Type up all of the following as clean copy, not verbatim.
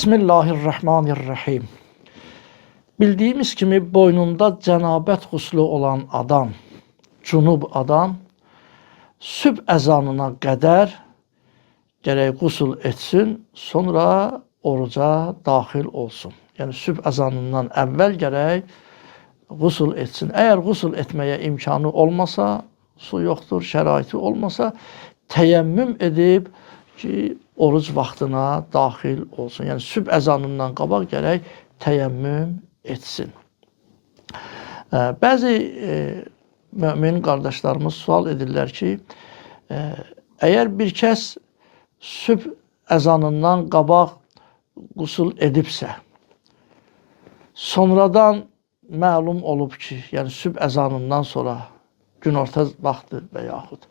Bismillahirrahmanirrahim. Bildiğimiz kimi boynunda cənabət quslu olan adam, cunub adam, sübh əzanına qədər gərək qusul etsin, sonra oruca daxil olsun. Yəni sübh əzanından əvvəl gərək qusul etsin. Əgər qusul etməyə imkanı olmasa, su yoxdur, şəraiti olmasa, təyəmmüm edib ki, oruc vaxtına daxil olsun. Yəni sübh əzanından qabaq gərək təyəmmüm etsin. Bəzi mömin qardaşlarımız sual edirlər ki, əgər bir kəs sübh əzanından qabaq qusul edibsə, sonradan məlum olub ki, yəni sübh əzanından sonra günorta vaxtı və yaxud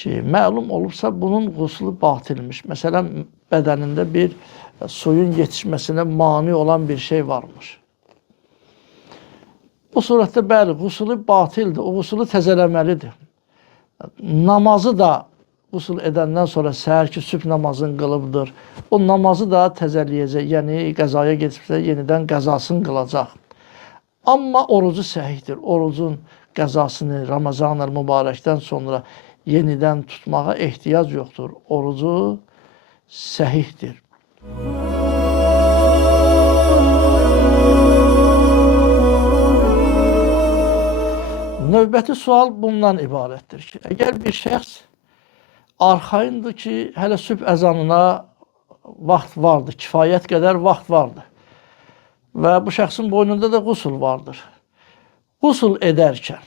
ki, məlum olubsa bunun quslu batilmiş. Məsələn, bədənində bir suyun yetişməsinə mani olan bir şey varmış. Bu surətdə bəli, qusulu batildir, o qusulu təzələməlidir. Namazı da qusul edəndən sonra səhərki sübh namazını qılıbdır. O namazı da təzələyəcək, yəni qəzaya getibsə yenidən qəzasını qılacaq. Amma orucu səhihdir. Orucun qəzasını Ramazan-ı Mübarəkdən sonra yenidən tutmağa ehtiyac yoxdur. Orucu səhihdir. Növbəti sual bundan ibarətdir ki, əgər bir şəxs arxayındır ki, hələ sübh əzanına vaxt vardır, kifayət qədər vaxt vardır və bu şəxsin boynunda da qusul vardır. Qusul edərkən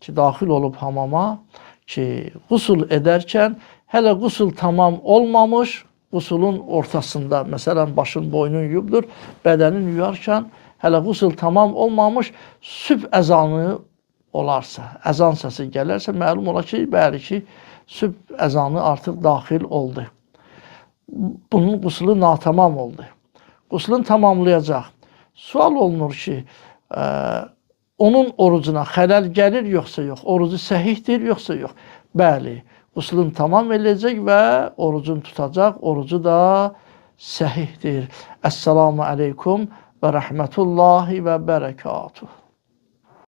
ki, daxil olub hamama ki, qusul edərkən hələ qusul tamam olmamış, qusulun ortasında, məsələn, başın boynun yuyubdur, bədənin yuyarkən hələ qusul tamam olmamış, sübh əzanı olarsa, əzan səsi gələrsə, məlum olar ki, bəli ki, sübh əzanı artıq daxil oldu. Bunun qusulu natamam oldu. Qusulunu tamamlayacaq. Sual olunur ki, onun orucuna xələl gəlir yoxsa yox, orucu səhihdir yoxsa yox. Bəli, qusulunu tamam eləyəcək və orucunu tutacaq, orucu da səhihdir. Əssalamu aleykum və rəhmətullahi və bərəkatuhu.